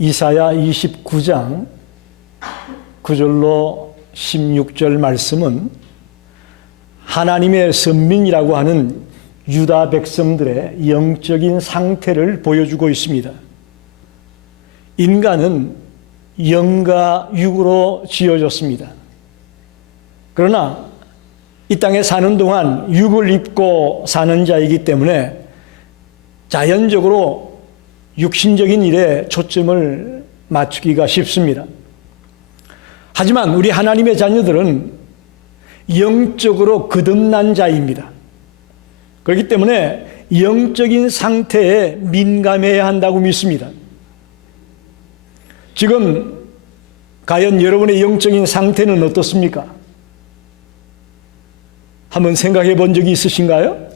이사야 29장 9절로 16절 말씀은 하나님의 선민이라고 하는 유다 백성들의 영적인 상태를 보여주고 있습니다. 인간은 영과 육으로 지어졌습니다. 그러나 이 땅에 사는 동안 육을 입고 사는 자이기 때문에 자연적으로 육신적인 일에 초점을 맞추기가 쉽습니다. 하지만 우리 하나님의 자녀들은 영적으로 거듭난 자입니다. 그렇기 때문에 영적인 상태에 민감해야 한다고 믿습니다. 지금 과연 여러분의 영적인 상태는 어떻습니까? 한번 생각해 본 적이 있으신가요?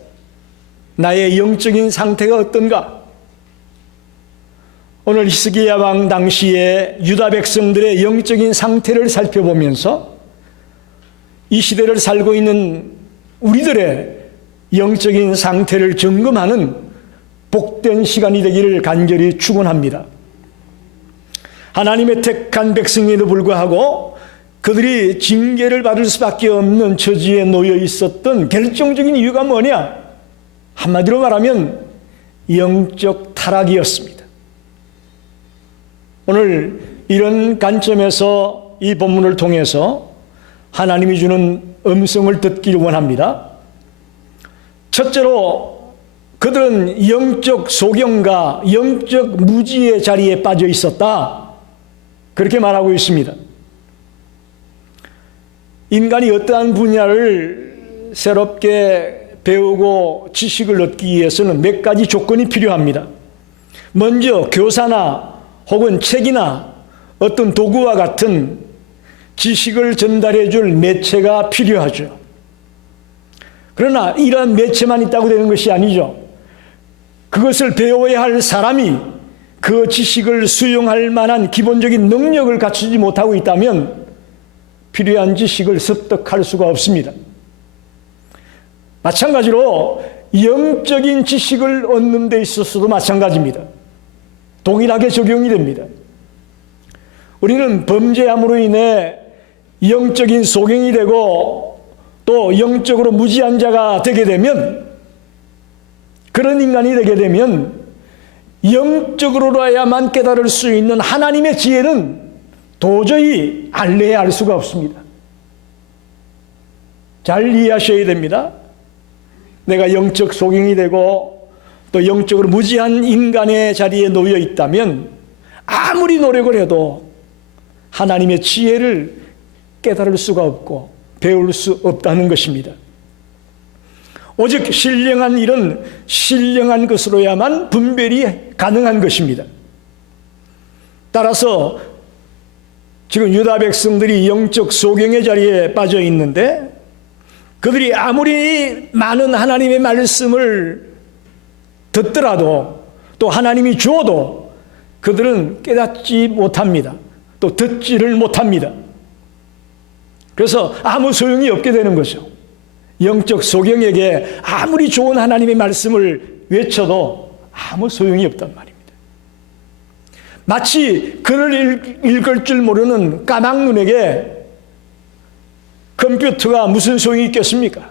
나의 영적인 상태가 어떤가? 오늘 히스기야 왕 당시에 유다 백성들의 영적인 상태를 살펴보면서 이 시대를 살고 있는 우리들의 영적인 상태를 점검하는 복된 시간이 되기를 간절히 축원합니다. 하나님의 택한 백성에도 불구하고 그들이 징계를 받을 수밖에 없는 처지에 놓여 있었던 결정적인 이유가 뭐냐? 한마디로 말하면 영적 타락이었습니다. 오늘 이런 관점에서 이 본문을 통해서 하나님이 주는 음성을 듣기를 원합니다. 첫째로 그들은 영적 소경과 영적 무지의 자리에 빠져 있었다. 그렇게 말하고 있습니다. 인간이 어떠한 분야를 새롭게 배우고 지식을 얻기 위해서는 몇 가지 조건이 필요합니다. 먼저 교사나 혹은 책이나 어떤 도구와 같은 지식을 전달해 줄 매체가 필요하죠. 그러나 이러한 매체만 있다고 되는 것이 아니죠. 그것을 배워야 할 사람이 그 지식을 수용할 만한 기본적인 능력을 갖추지 못하고 있다면 필요한 지식을 습득할 수가 없습니다. 마찬가지로 영적인 지식을 얻는 데 있어서도 마찬가지입니다. 동일하게 적용이 됩니다. 우리는 범죄함으로 인해 영적인 소경이 되고 또 영적으로 무지한 자가 되게 되면, 그런 인간이 되게 되면 영적으로야만 깨달을 수 있는 하나님의 지혜는 도저히 알래야 알 수가 없습니다. 잘 이해하셔야 됩니다. 내가 영적 소경이 되고 또 영적으로 무지한 인간의 자리에 놓여 있다면 아무리 노력을 해도 하나님의 지혜를 깨달을 수가 없고 배울 수 없다는 것입니다. 오직 신령한 일은 신령한 것으로야만 분별이 가능한 것입니다. 따라서 지금 유다 백성들이 영적 소경의 자리에 빠져 있는데, 그들이 아무리 많은 하나님의 말씀을 듣더라도 또 하나님이 주어도 그들은 깨닫지 못합니다. 또 듣지를 못합니다. 그래서 아무 소용이 없게 되는 거죠. 영적 소경에게 아무리 좋은 하나님의 말씀을 외쳐도 아무 소용이 없단 말입니다. 마치 글을 읽을 줄 모르는 까막눈에게 컴퓨터가 무슨 소용이 있겠습니까?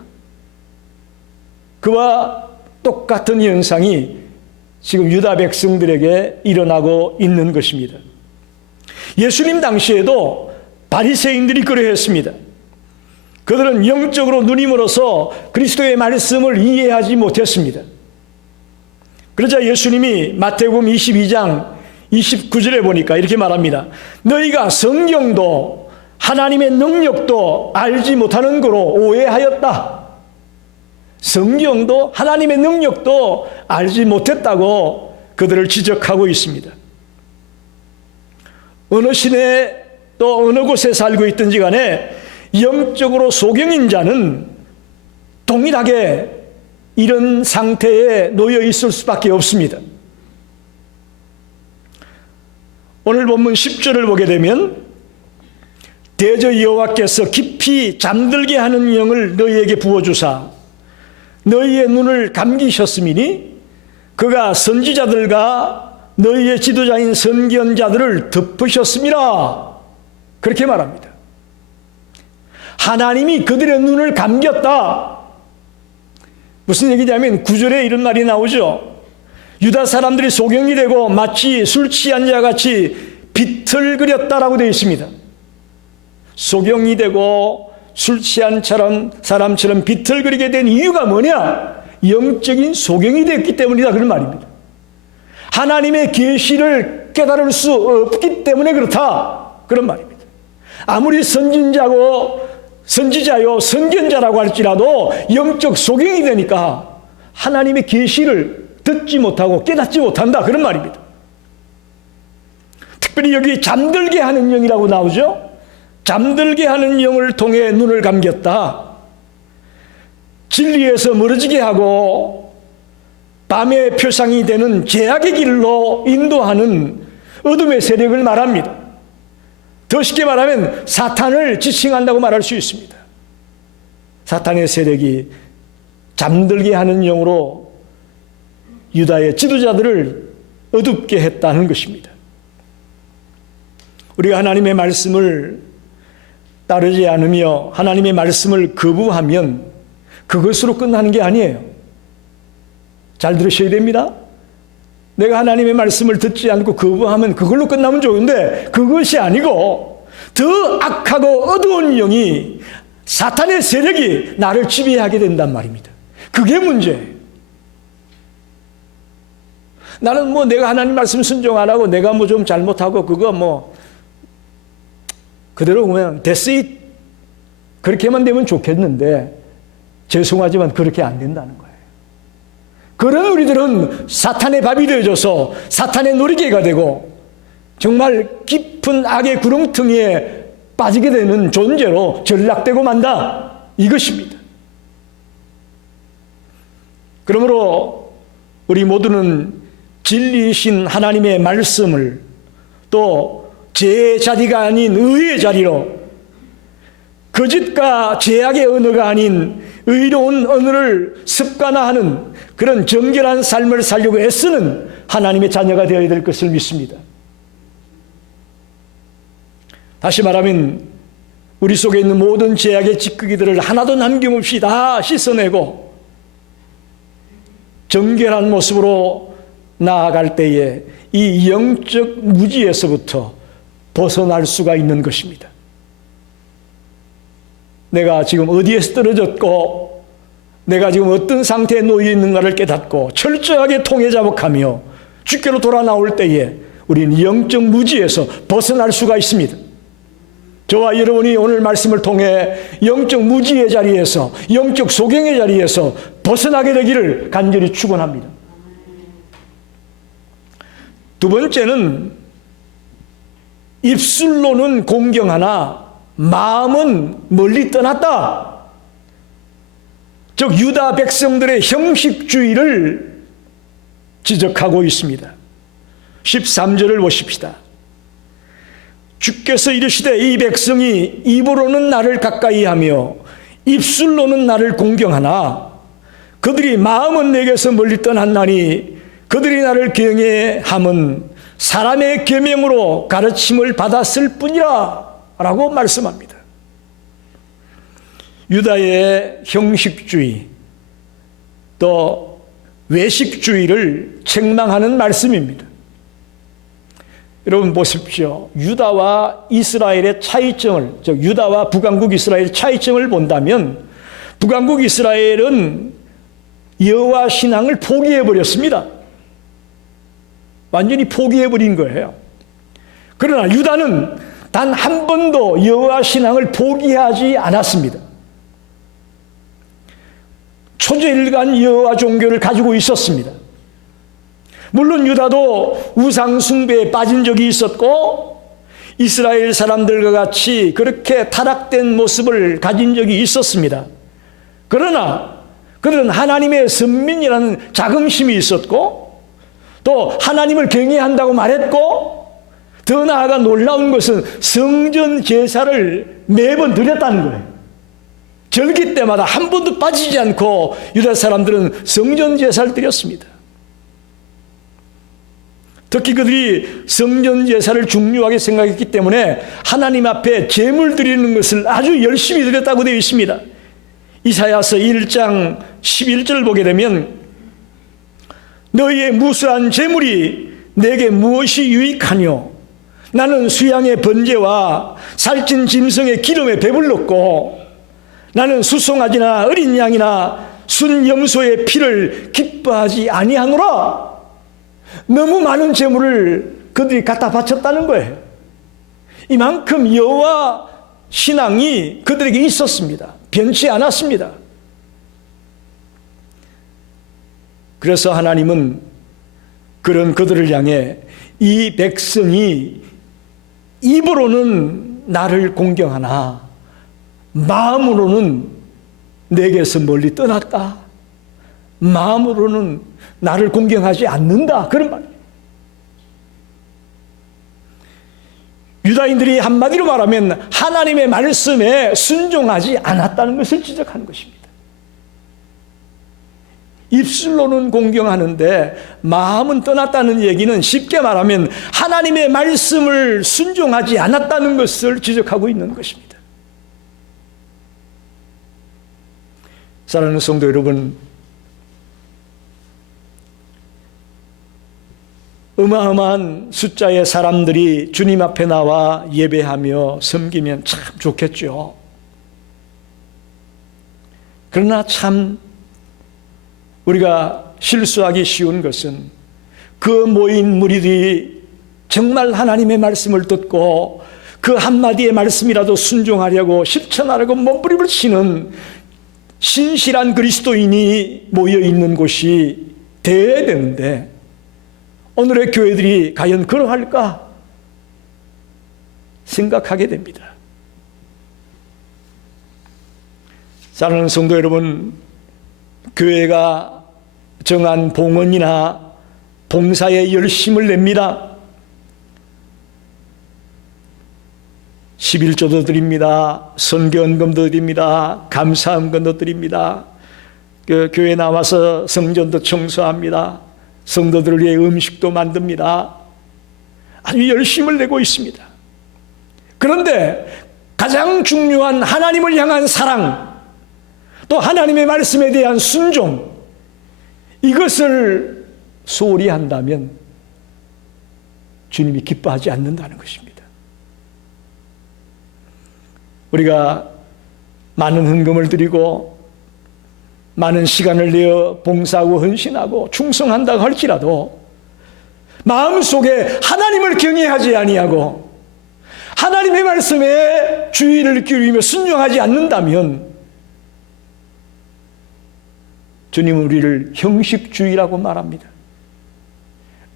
그와 똑같은 현상이 지금 유다 백성들에게 일어나고 있는 것입니다. 예수님 당시에도 바리새인들이 그러했습니다. 그들은 영적으로 눈이 멀어서 그리스도의 말씀을 이해하지 못했습니다. 그러자 예수님이 마태복음 22장 29절에 보니까 이렇게 말합니다. 너희가 성경도 하나님의 능력도 알지 못하는 거로 오해하였다. 성경도 하나님의 능력도 알지 못했다고 그들을 지적하고 있습니다. 어느 시대에 또 어느 곳에 살고 있든지 간에 영적으로 소경인 자는 동일하게 이런 상태에 놓여 있을 수밖에 없습니다. 오늘 본문 10절을 보게 되면 대저 여호와께서 깊이 잠들게 하는 영을 너희에게 부어주사 너희의 눈을 감기셨음이니 그가 선지자들과 너희의 지도자인 선견자들을 덮으셨습니다. 그렇게 말합니다. 하나님이 그들의 눈을 감겼다. 무슨 얘기냐면 9절에 이런 말이 나오죠. 유다 사람들이 소경이 되고 마치 술 취한 자같이 비틀거렸다라고 되어 있습니다. 소경이 되고 술 취한 사람처럼 비틀거리게 된 이유가 뭐냐? 영적인 소경이 됐기 때문이다, 그런 말입니다. 하나님의 계시를 깨달을 수 없기 때문에 그렇다, 그런 말입니다. 아무리 선지자요 선견자라고 할지라도 영적 소경이 되니까 하나님의 계시를 듣지 못하고 깨닫지 못한다, 그런 말입니다. 특별히 여기 잠들게 하는 영이라고 나오죠. 잠들게 하는 영을 통해 눈을 감겼다. 진리에서 멀어지게 하고 밤의 표상이 되는 죄악의 길로 인도하는 어둠의 세력을 말합니다. 더 쉽게 말하면 사탄을 지칭한다고 말할 수 있습니다. 사탄의 세력이 잠들게 하는 영으로 유다의 지도자들을 어둡게 했다는 것입니다. 우리가 하나님의 말씀을 따르지 않으며 하나님의 말씀을 거부하면 그것으로 끝나는 게 아니에요. 잘 들으셔야 됩니다. 내가 하나님의 말씀을 듣지 않고 거부하면 그걸로 끝나면 좋은데 그것이 아니고 더 악하고 어두운 영이 사탄의 세력이 나를 지배하게 된단 말입니다. 그게 문제예요. 나는 내가 하나님 말씀 순종 안 하고 내가 좀 잘못하고 그거 그대로 그냥 that's it. 그렇게만 되면 좋겠는데 죄송하지만 그렇게 안 된다는 거예요. 그런 우리들은 사탄의 밥이 되어져서 사탄의 놀이개가 되고 정말 깊은 악의 구렁텅이에 빠지게 되는 존재로 전락되고 만다, 이것입니다. 그러므로 우리 모두는 진리이신 하나님의 말씀을 또 죄의 자리가 아닌 의의 자리로, 거짓과 죄악의 언어가 아닌 의로운 언어를 습관화하는 그런 정결한 삶을 살려고 애쓰는 하나님의 자녀가 되어야 될 것을 믿습니다. 다시 말하면 우리 속에 있는 모든 죄악의 찌꺼기들을 하나도 남김없이 다 씻어내고 정결한 모습으로 나아갈 때에 이 영적 무지에서부터 벗어날 수가 있는 것입니다. 내가 지금 어디에서 떨어졌고 내가 지금 어떤 상태에 놓여 있는가를 깨닫고 철저하게 통회자복하며 주께로 돌아 나올 때에 우리는 영적 무지에서 벗어날 수가 있습니다. 저와 여러분이 오늘 말씀을 통해 영적 무지의 자리에서, 영적 소경의 자리에서 벗어나게 되기를 간절히 축원합니다. 두 번째는 입술로는 공경하나 마음은 멀리 떠났다. 즉 유다 백성들의 형식주의를 지적하고 있습니다. 13절을 보십시다. 주께서 이르시되 이 백성이 입으로는 나를 가까이하며 입술로는 나를 공경하나 그들이 마음은 내게서 멀리 떠났나니 그들이 나를 경외함은 사람의 계명으로 가르침을 받았을 뿐이라 라고 말씀합니다. 유다의 형식주의 또 외식주의를 책망하는 말씀입니다. 여러분 보십시오. 유다와 이스라엘의 차이점을, 즉 유다와 북왕국 이스라엘의 차이점을 본다면 북왕국 이스라엘은 여호와 신앙을 포기해버렸습니다. 완전히 포기해버린 거예요. 그러나 유다는 단 한 번도 여호와 신앙을 포기하지 않았습니다. 초저일관 여호와 종교를 가지고 있었습니다. 물론 유다도 우상 숭배에 빠진 적이 있었고 이스라엘 사람들과 같이 그렇게 타락된 모습을 가진 적이 있었습니다. 그러나 그들은 하나님의 선민이라는 자긍심이 있었고 또 하나님을 경외한다고 말했고 더 나아가 놀라운 것은 성전 제사를 매번 드렸다는 거예요. 절기 때마다 한 번도 빠지지 않고 유다 사람들은 성전 제사를 드렸습니다. 특히 그들이 성전 제사를 중요하게 생각했기 때문에 하나님 앞에 제물 드리는 것을 아주 열심히 드렸다고 되어 있습니다. 이사야서 1장 11절을 보게 되면 너희의 무수한 제물이 내게 무엇이 유익하뇨? 나는 수양의 번제와 살찐 짐승의 기름에 배불렀고 나는 수송아지나 어린 양이나 순 염소의 피를 기뻐하지 아니하노라. 너무 많은 제물을 그들이 갖다 바쳤다는 거예요. 이만큼 여호와 신앙이 그들에게 있었습니다. 변치 않았습니다. 그래서 하나님은 그런 그들을 향해 이 백성이 입으로는 나를 공경하나 마음으로는 내게서 멀리 떠났다. 마음으로는 나를 공경하지 않는다. 그런 말이에요. 유다인들이 한마디로 말하면 하나님의 말씀에 순종하지 않았다는 것을 지적하는 것입니다. 입술로는 공경하는데 마음은 떠났다는 얘기는 쉽게 말하면 하나님의 말씀을 순종하지 않았다는 것을 지적하고 있는 것입니다. 사랑하는 성도 여러분, 어마어마한 숫자의 사람들이 주님 앞에 나와 예배하며 섬기면 참 좋겠죠. 그러나 참 우리가 실수하기 쉬운 것은 그 모인 무리들이 정말 하나님의 말씀을 듣고 그 한마디의 말씀이라도 순종하려고 실천하려고 몸부림을 치는 신실한 그리스도인이 모여있는 곳이 되어야 되는데 오늘의 교회들이 과연 그러할까 생각하게 됩니다. 사랑하는 성도 여러분, 교회가 정한 봉헌이나 봉사에 열심을 냅니다. 11조도 드립니다. 선교헌금도 드립니다. 감사헌금도 드립니다. 교회 나와서 성전도 청소합니다. 성도들을 위해 음식도 만듭니다. 아주 열심을 내고 있습니다. 그런데 가장 중요한 하나님을 향한 사랑, 또 하나님의 말씀에 대한 순종, 이것을 소홀히 한다면 주님이 기뻐하지 않는다는 것입니다. 우리가 많은 헌금을 드리고 많은 시간을 내어 봉사하고 헌신하고 충성한다고 할지라도 마음속에 하나님을 경외하지 아니하고 하나님의 말씀에 주의를 기울이며 순종하지 않는다면 주님은 우리를 형식주의라고 말합니다.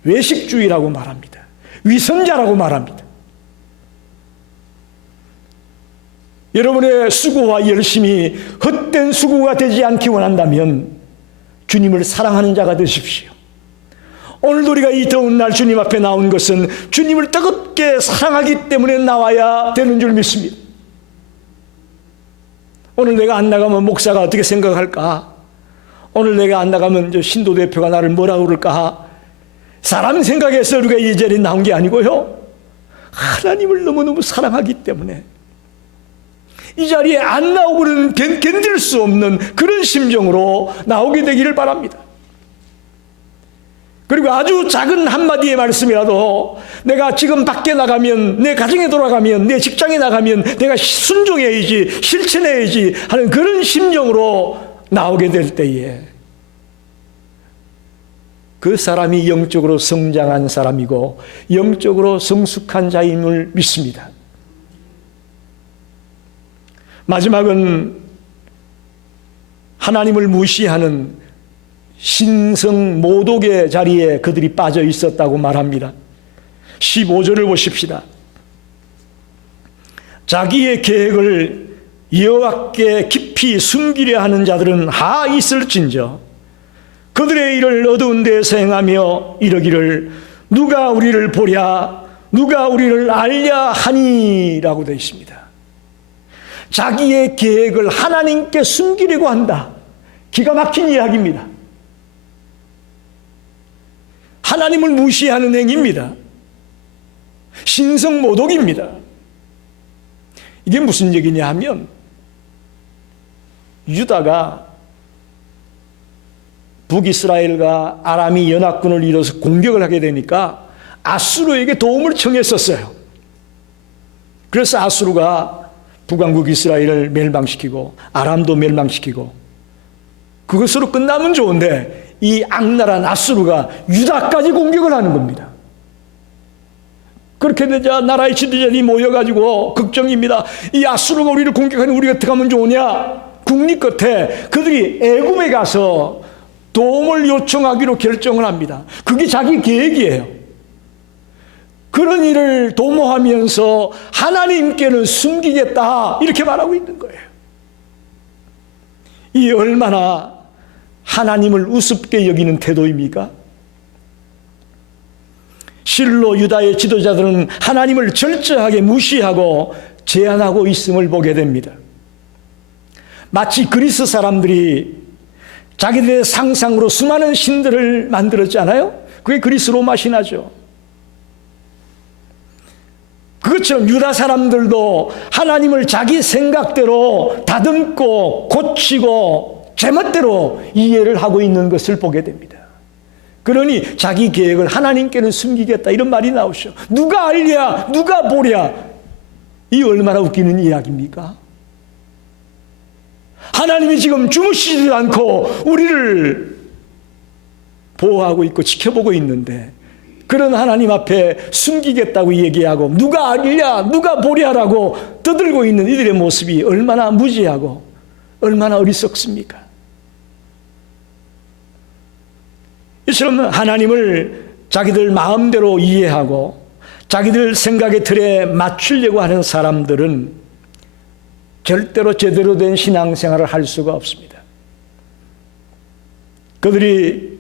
외식주의라고 말합니다. 위선자라고 말합니다. 여러분의 수고와 열심이 헛된 수고가 되지 않기 원한다면 주님을 사랑하는 자가 되십시오. 오늘도 우리가 이 더운 날 주님 앞에 나온 것은 주님을 뜨겁게 사랑하기 때문에 나와야 되는 줄 믿습니다. 오늘 내가 안 나가면 목사가 어떻게 생각할까? 오늘 내가 안 나가면 저 신도 대표가 나를 뭐라 그럴까? 사람 생각해서 우리가 이 자리에 나온 게 아니고요. 하나님을 너무너무 사랑하기 때문에 이 자리에 안 나오고는 견딜 수 없는 그런 심정으로 나오게 되기를 바랍니다. 그리고 아주 작은 한마디의 말씀이라도 내가 지금 밖에 나가면, 내 가정에 돌아가면, 내 직장에 나가면 내가 순종해야지, 실천해야지 하는 그런 심정으로 나오게 될 때에 그 사람이 영적으로 성장한 사람이고 영적으로 성숙한 자임을 믿습니다. 마지막은 하나님을 무시하는 신성 모독의 자리에 그들이 빠져 있었다고 말합니다. 15절을 보십시다. 자기의 계획을 여호와께 깊이 숨기려 하는 자들은 하 있을진저 그들의 일을 어두운 데에서 행하며 이러기를 누가 우리를 보랴 누가 우리를 알랴 하니라고 되어 있습니다. 자기의 계획을 하나님께 숨기려고 한다. 기가 막힌 이야기입니다. 하나님을 무시하는 행위입니다. 신성모독입니다. 이게 무슨 얘기냐 하면 유다가 북이스라엘과 아람이 연합군을 이뤄서 공격을 하게 되니까 아수르에게 도움을 청했었어요. 그래서 아수르가 북왕국 이스라엘을 멸망시키고 아람도 멸망시키고 그것으로 끝나면 좋은데 이 악랄한 아수르가 유다까지 공격을 하는 겁니다. 그렇게 되자 나라의 지도자들이 모여가지고 걱정입니다. 이 아수르가 우리를 공격하니 우리가 어떻게 하면 좋으냐? 국립 끝에 그들이 애굽에 가서 도움을 요청하기로 결정을 합니다. 그게 자기 계획이에요. 그런 일을 도모하면서 하나님께는 숨기겠다 이렇게 말하고 있는 거예요. 이 얼마나 하나님을 우습게 여기는 태도입니까? 실로 유다의 지도자들은 하나님을 철저하게 무시하고 제한하고 있음을 보게 됩니다. 마치 그리스 사람들이 자기들의 상상으로 수많은 신들을 만들었잖아요. 그게 그리스 로마 신화죠. 그것처럼 유다 사람들도 하나님을 자기 생각대로 다듬고 고치고 제멋대로 이해를 하고 있는 것을 보게 됩니다. 그러니 자기 계획을 하나님께는 숨기겠다 이런 말이 나오죠. 누가 알랴 누가 보랴. 이 얼마나 웃기는 이야기입니까? 하나님이 지금 주무시지도 않고 우리를 보호하고 있고 지켜보고 있는데 그런 하나님 앞에 숨기겠다고 얘기하고 누가 알랴 누가 보랴라고 떠들고 있는 이들의 모습이 얼마나 무지하고 얼마나 어리석습니까? 이처럼 하나님을 자기들 마음대로 이해하고 자기들 생각의 틀에 맞추려고 하는 사람들은 절대로 제대로 된 신앙생활을 할 수가 없습니다. 그들이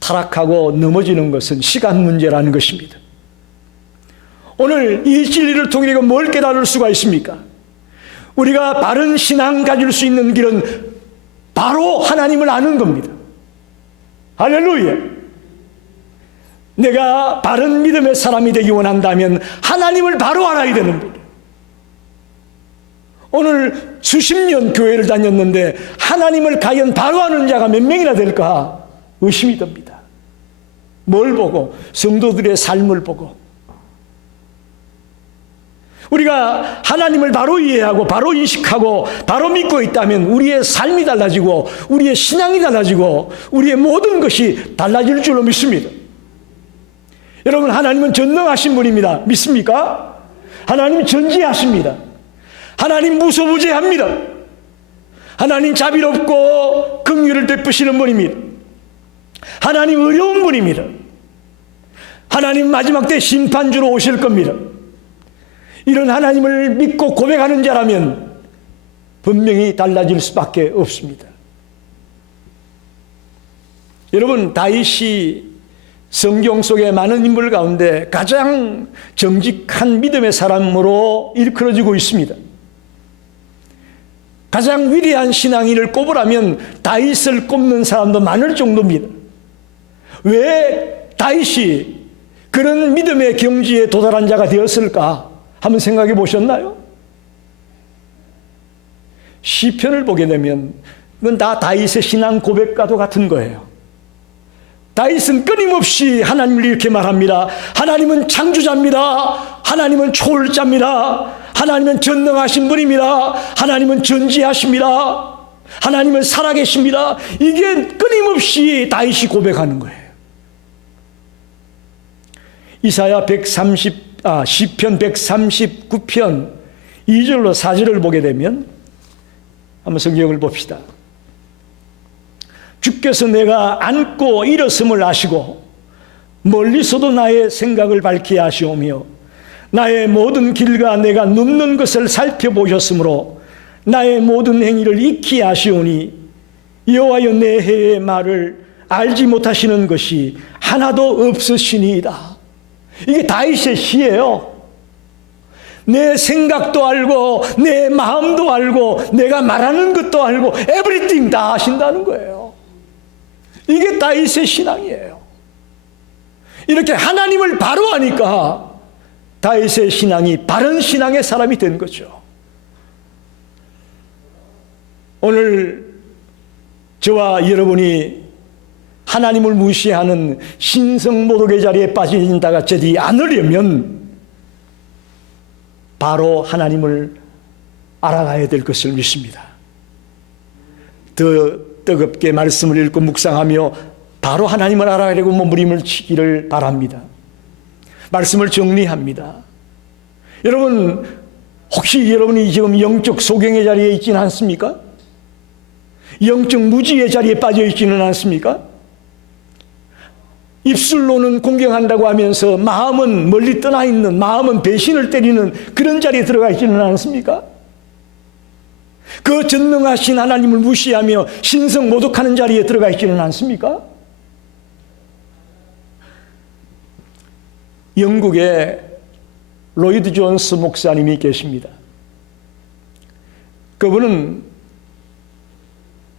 타락하고 넘어지는 것은 시간 문제라는 것입니다. 오늘 이 진리를 통해 뭘 깨달을 수가 있습니까? 우리가 바른 신앙 가질 수 있는 길은 바로 하나님을 아는 겁니다. 할렐루야! 내가 바른 믿음의 사람이 되기 원한다면 하나님을 바로 알아야 되는 거예요. 오늘 수십 년 교회를 다녔는데 하나님을 과연 바로 아는 자가 몇 명이나 될까 의심이 듭니다. 뭘 보고? 성도들의 삶을 보고. 우리가 하나님을 바로 이해하고 바로 인식하고 바로 믿고 있다면 우리의 삶이 달라지고 우리의 신앙이 달라지고 우리의 모든 것이 달라질 줄로 믿습니다. 여러분, 하나님은 전능하신 분입니다. 믿습니까? 하나님은 전지하십니다. 하나님 무소부재합니다. 하나님 자비롭고 긍휼을 베푸시는 분입니다. 하나님 어려운 분입니다. 하나님 마지막 때 심판주로 오실 겁니다. 이런 하나님을 믿고 고백하는 자라면 분명히 달라질 수밖에 없습니다. 여러분, 다윗이 성경 속의 많은 인물 가운데 가장 정직한 믿음의 사람으로 일컬어지고 있습니다. 가장 위대한 신앙인을 꼽으라면 다윗을 꼽는 사람도 많을 정도입니다. 왜 다윗이 그런 믿음의 경지에 도달한 자가 되었을까? 한번 생각해 보셨나요? 시편을 보게 되면 이건 다 다윗의 신앙 고백과도 같은 거예요. 다윗은 끊임없이 하나님을 이렇게 말합니다. 하나님은 창조자입니다. 하나님은 초월자입니다. 하나님은 전능하신 분입니다. 하나님은 전지하십니다. 하나님은 살아계십니다. 이게 끊임없이 다윗이 고백하는 거예요. 시편 139편 2절로 4절을 보게 되면 한번 성경을 봅시다. 주께서 내가 앉고 일었음을 아시고 멀리서도 나의 생각을 밝게 하시오며 나의 모든 길과 내가 눕는 것을 살펴보셨으므로 나의 모든 행위를 익히 아시오니 여호와여 내 해의 말을 알지 못하시는 것이 하나도 없으시니이다. 이게 다윗의 시예요. 내 생각도 알고 내 마음도 알고 내가 말하는 것도 알고 에브리띵 다 아신다는 거예요. 이게 다윗의 신앙이에요. 이렇게 하나님을 바로 하니까 다윗의 신앙이 바른 신앙의 사람이 된 거죠. 오늘 저와 여러분이 하나님을 무시하는 신성모독의 자리에 빠진다가 되지 않으려면 바로 하나님을 알아가야 될 것을 믿습니다. 더 뜨겁게 말씀을 읽고 묵상하며 바로 하나님을 알아가려고 몸부림을 치기를 바랍니다. 말씀을 정리합니다. 여러분, 혹시 여러분이 지금 영적 소경의 자리에 있지는 않습니까? 영적 무지의 자리에 빠져 있지는 않습니까? 입술로는 공경한다고 하면서 마음은 멀리 떠나 있는, 마음은 배신을 때리는 그런 자리에 들어가 있지는 않습니까? 그 전능하신 하나님을 무시하며 신성 모독하는 자리에 들어가 있지는 않습니까? 영국에 로이드 존스 목사님이 계십니다. 그분은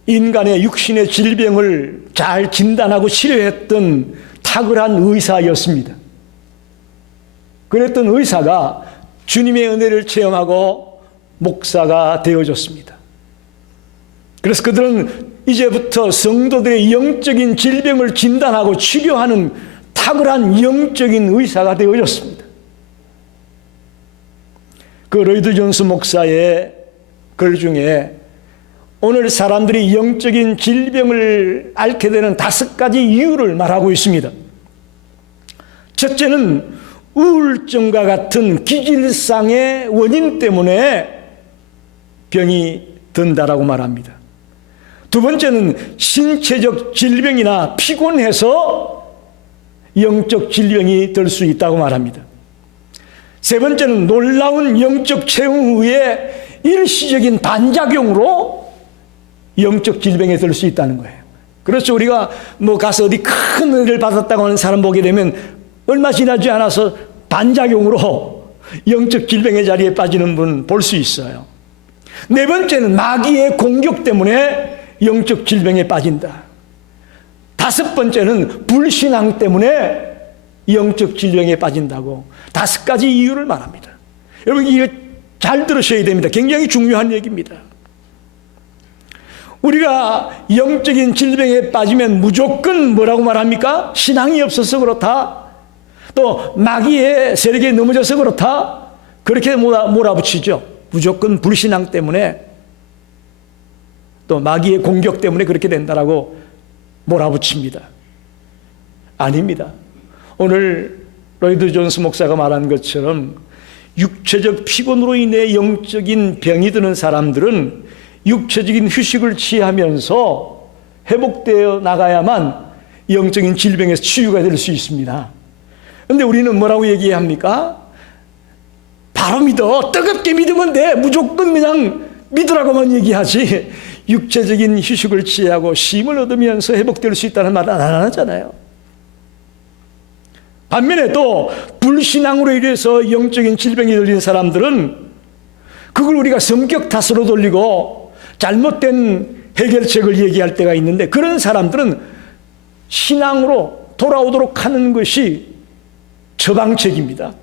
인간의 육신의 질병을 잘 진단하고 치료했던 탁월한 의사였습니다. 그랬던 의사가 주님의 은혜를 체험하고 목사가 되어졌습니다. 그래서 그들은 이제부터 성도들의 영적인 질병을 진단하고 치료하는 탁월한 영적인 의사가 되어졌습니다. 그 로이드 존스 목사의 글 중에 오늘 사람들이 영적인 질병을 앓게 되는 5가지 이유를 말하고 있습니다. 첫째는 우울증과 같은 기질상의 원인 때문에 병이 든다라고 말합니다. 두 번째는 신체적 질병이나 피곤해서 영적 질병이 될 수 있다고 말합니다. 세 번째는 놀라운 영적 체험 후에 일시적인 반작용으로 영적 질병에 들 수 있다는 거예요. 그렇죠. 우리가 가서 어디 큰 은혜를 받았다고 하는 사람 보게 되면 얼마 지나지 않아서 반작용으로 영적 질병의 자리에 빠지는 분 볼 수 있어요. 네 번째는 마귀의 공격 때문에 영적 질병에 빠진다. 5번째는 불신앙 때문에 영적 질병에 빠진다고 5가지 이유를 말합니다. 여러분, 이거 잘 들으셔야 됩니다. 굉장히 중요한 얘기입니다. 우리가 영적인 질병에 빠지면 무조건 뭐라고 말합니까? 신앙이 없어서 그렇다. 또 마귀의 세력에 넘어져서 그렇다. 그렇게 몰아붙이죠. 무조건 불신앙 때문에 또 마귀의 공격 때문에 그렇게 된다라고 몰아붙입니다. 아닙니다. 오늘 로이드 존스 목사가 말한 것처럼 육체적 피곤으로 인해 영적인 병이 드는 사람들은 육체적인 휴식을 취하면서 회복되어 나가야만 영적인 질병에서 치유가 될 수 있습니다. 그런데 우리는 뭐라고 얘기합니까? 바로 믿어. 뜨겁게 믿으면 돼. 무조건 그냥 믿으라고만 얘기하지. 육체적인 휴식을 취하고 쉼을 얻으면서 회복될 수 있다는 말은 안 하잖아요. 반면에 또 불신앙으로 인해서 영적인 질병이 걸린 사람들은 그걸 우리가 성격 탓으로 돌리고 잘못된 해결책을 얘기할 때가 있는데, 그런 사람들은 신앙으로 돌아오도록 하는 것이 처방책입니다.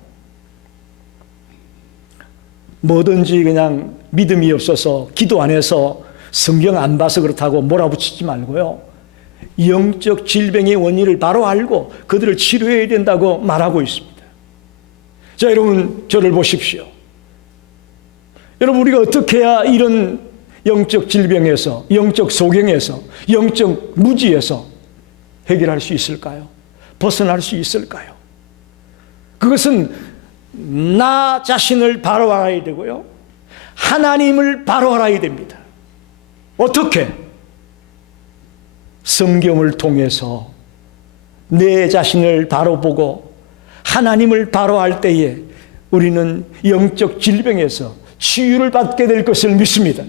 뭐든지 그냥 믿음이 없어서 기도 안 해서 성경 안 봐서 그렇다고 몰아붙이지 말고요. 영적 질병의 원인을 바로 알고 그들을 치료해야 된다고 말하고 있습니다. 자, 여러분, 저를 보십시오. 여러분, 우리가 어떻게 해야 이런 영적 질병에서, 영적 소경에서, 영적 무지에서 해결할 수 있을까요? 벗어날 수 있을까요? 그것은 나 자신을 바로 알아야 되고요, 하나님을 바로 알아야 됩니다. 어떻게? 성경을 통해서 내 자신을 바로 보고 하나님을 바로 알 때에 우리는 영적 질병에서 치유를 받게 될 것을 믿습니다.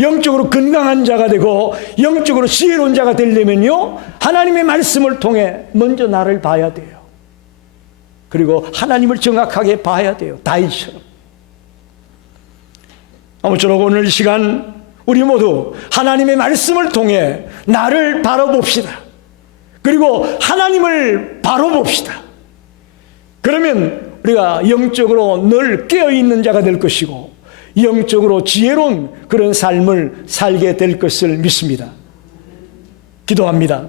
영적으로 건강한 자가 되고 영적으로 지혜로운 자가 되려면요, 하나님의 말씀을 통해 먼저 나를 봐야 돼요. 그리고 하나님을 정확하게 봐야 돼요. 다윗처럼. 아무쪼록 오늘 이 시간 우리 모두 하나님의 말씀을 통해 나를 바라봅시다. 그리고 하나님을 바로 봅시다. 그러면 우리가 영적으로 늘 깨어있는 자가 될 것이고 영적으로 지혜로운 그런 삶을 살게 될 것을 믿습니다. 기도합니다.